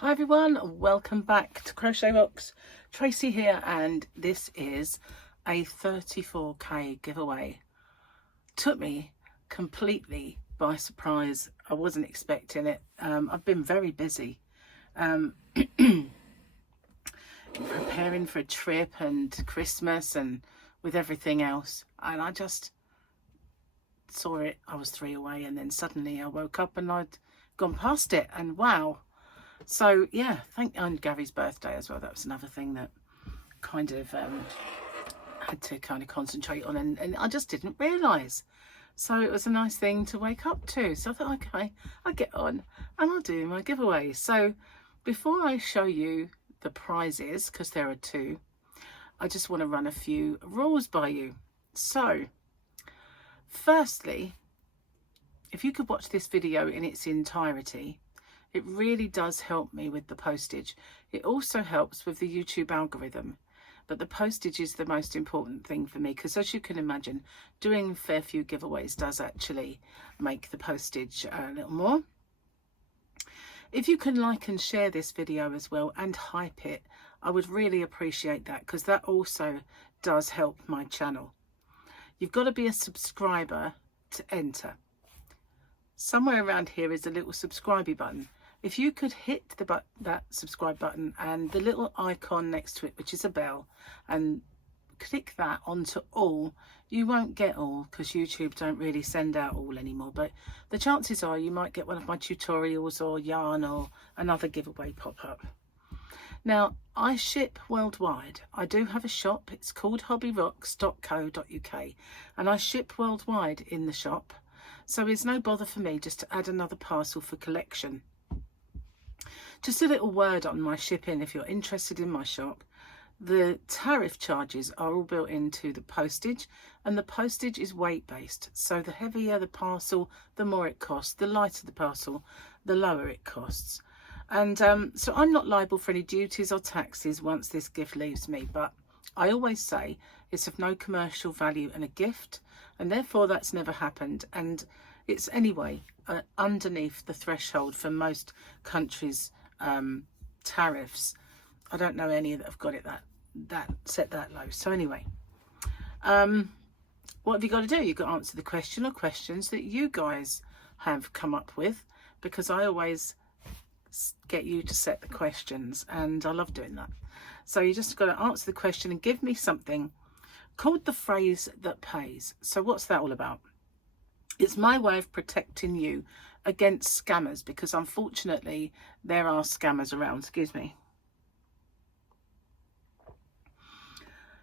Hi everyone, welcome back to Crochet Box. Tracy here, and this is a 34k giveaway. Took me completely by surprise. I wasn't expecting it. I've been very busy preparing for a trip and Christmas and with everything else, and I just saw it. I was 3 away, and then suddenly I woke up and I'd gone past it, and wow. So yeah, and Gary's birthday as well. That was another thing that kind of had to kind of concentrate on, and I just didn't realise. So it was a nice thing to wake up to. So I thought, okay, I'll get on and I'll do my giveaway. So before I show you the prizes, because there are 2, I just want to run a few rules by you. So firstly, if you could watch this video in its entirety, it really does help me with the postage. It also helps with the YouTube algorithm, but the postage is the most important thing for me, because as you can imagine, doing a fair few giveaways does actually make the postage a little more. If you can like and share this video as well and hype it, I would really appreciate that, because that also does help my channel. You've got to be a subscriber to enter. Somewhere around here is a little subscribe button. If you could hit that subscribe button and the little icon next to it, which is a bell, and click that onto all, you won't get all because YouTube don't really send out all anymore, but the chances are you might get one of my tutorials or yarn or another giveaway pop up. Now, I ship worldwide. I do have a shop. It's called hobbyrocks.co.uk, and I ship worldwide in the shop, so it's no bother for me just to add another parcel for collection. Just a little word on my shipping if you're interested in my shop. The tariff charges are all built into the postage, and the postage is weight based. So the heavier the parcel, the more it costs. The lighter the parcel, the lower it costs. And so I'm not liable for any duties or taxes once this gift leaves me, but I always say it's of no commercial value and a gift, and therefore that's never happened. And it's anyway underneath the threshold for most countries' tariffs. I don't know any that have got it that set that low. So anyway, what have you got to do? You've got to answer the question or questions that you guys have come up with, because I always get you to set the questions, and I love doing that. So you just got to answer the question and give me something called the phrase that pays. So what's that all about? It's my way of protecting you against scammers, because unfortunately there are scammers around. Excuse me.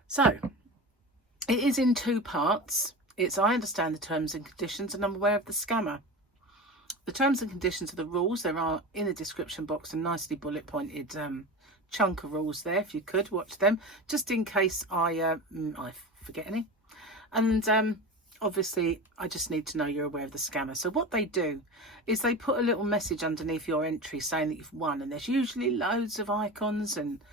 So it is in 2 parts. It's I understand the terms and conditions, and I'm aware of the scammer. The terms and conditions are the rules. There are in the description box a nicely bullet pointed chunk of rules there. If you could watch them, just in case I forget any. And obviously I just need to know you're aware of the scammer. So what they do is they put a little message underneath your entry saying that you've won, and there's usually loads of icons and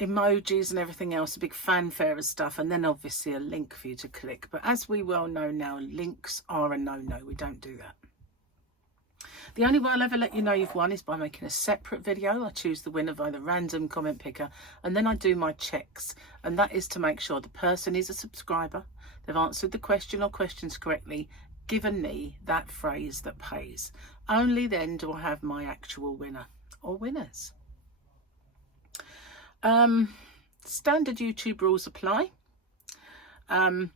emojis and everything else, a big fanfare of stuff, and then obviously a link for you to click. But as we well know now, links are a no-no. We don't do that. The only way I'll ever let you know you've won is by making a separate video. I choose the winner by the random comment picker, and then I do my checks, and that is to make sure the person is a subscriber, they've answered the question or questions correctly, given me that phrase that pays. Only then do I have my actual winner or winners. Standard YouTube rules apply, and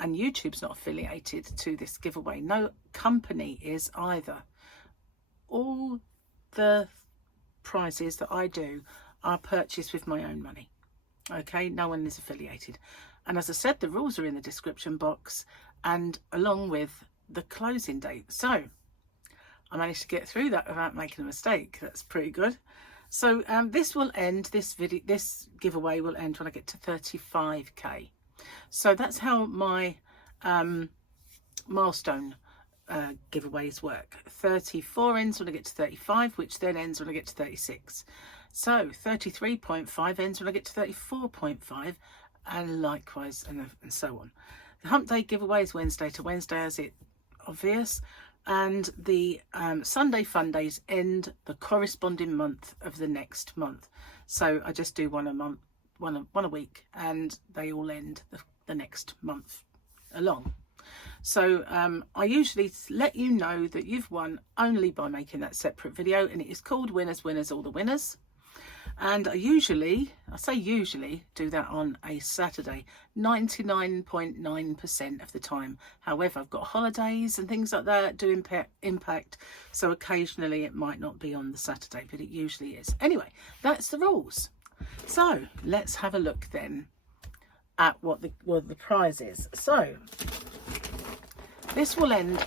YouTube's not affiliated to this giveaway. No company is either. All the prizes that I do are purchased with my own money. Okay, no one is affiliated. And as I said, the rules are in the description box, and along with the closing date. So I managed to get through that without making a mistake. That's pretty good. So this will end, this giveaway will end when I get to 35k. So that's how my milestone giveaways work. 34 ends when I get to 35, which then ends when I get to 36. So 33.5 ends when I get to 34.5, and likewise, and so on. The hump day giveaway is Wednesday to Wednesday, as it obvious. and the Sunday fun days end the corresponding month of the next month. So I just do one a month, one a week, and they all end the next month along. So I usually let you know that you've won only by making that separate video, and it is called Winners, Winners, All the Winners. And I say usually, do that on a Saturday, 99.9% of the time. However, I've got holidays and things like that do impact. So occasionally it might not be on the Saturday, but it usually is. Anyway, that's the rules. So let's have a look then at what the prize is. So this will end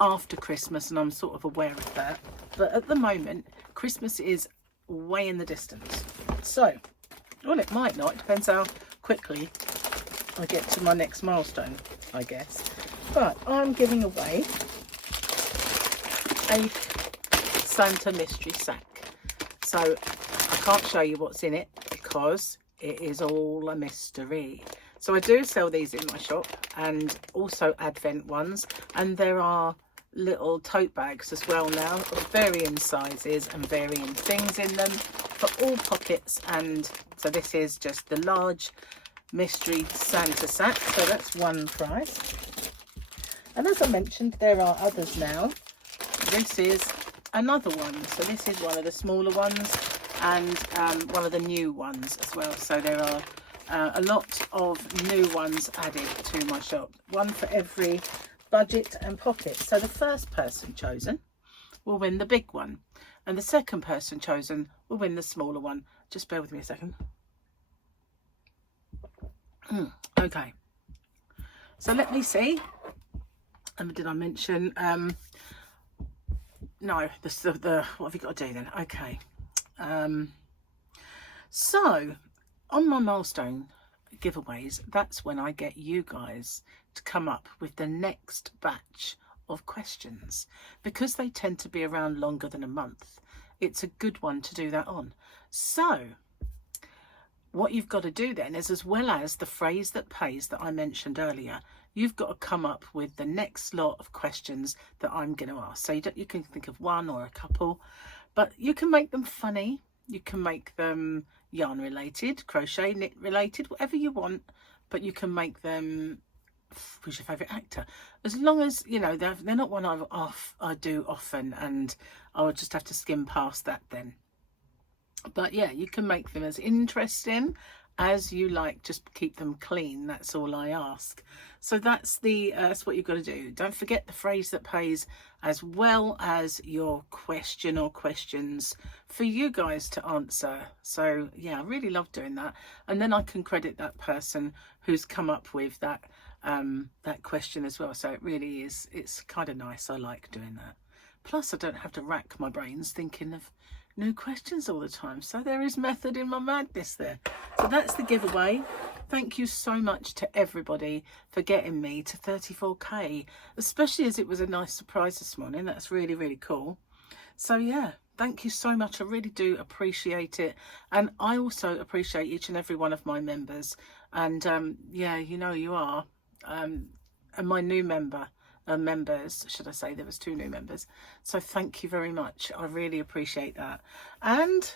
after Christmas, and I'm sort of aware of that. But at the moment, Christmas is way in the distance. So, well, it might not. It depends how quickly I get to my next milestone, I guess. But I'm giving away a Santa mystery sack. So I can't show you what's in it because it is all a mystery. So I do sell these in my shop, and also Advent ones, and there are little tote bags as well now of varying sizes and varying things in them for all pockets. And so this is just the large mystery Santa sack, so that's one prize. And as I mentioned, there are others now. This is another one, so this is one of the smaller ones, and one of the new ones as well. So there are a lot of new ones added to my shop, one for every budget and pocket. So the first person chosen will win the big one, and the second person chosen will win the smaller one. Just bear with me a second. Okay, so let me see. Did I mention no, the what have you got to do then? Okay, so on my milestone giveaways, that's when I get you guys to come up with the next batch of questions, because they tend to be around longer than a month. It's a good one to do that on. So what you've got to do then is, as well as the phrase that pays that I mentioned earlier, you've got to come up with the next lot of questions that I'm going to ask. So you can think of one or a couple, but you can make them funny. You can make them yarn related, crochet, knit related, whatever you want, but you can make them, who's your favourite actor, as long as, you know, they're not one I do often, and I'll just have to skim past that then. But yeah, you can make them as interesting as you like, just keep them clean. That's all I ask. So that's what you've got to do. Don't forget the phrase that pays, as well as your question or questions for you guys to answer. So yeah, I really love doing that, and then I can credit that person who's come up with that that question as well. So it really is, it's kind of nice. I like doing that. Plus I don't have to rack my brains thinking of new questions all the time. So there is method in my madness there. So that's the giveaway. Thank you so much to everybody for getting me to 34k, especially as it was a nice surprise this morning. That's really, really cool. So yeah, thank you so much. I really do appreciate it. And I also appreciate each and every one of my members. And yeah, you know you are. And my new members, should I say, there was 2 new members. So thank you very much. I really appreciate that. And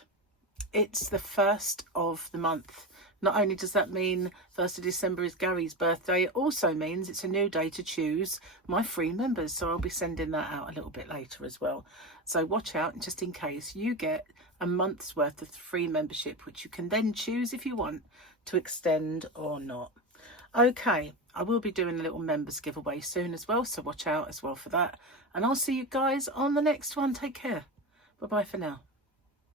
it's the 1st of the month. Not only does that mean 1st of December is Gary's birthday, it also means it's a new day to choose my free members. So I'll be sending that out a little bit later as well. So watch out, just in case. You get a month's worth of free membership, which you can then choose if you want to extend or not. Okay, I will be doing a little members giveaway soon as well, so watch out as well for that. And I'll see you guys on the next one. Take care. Bye-bye for now.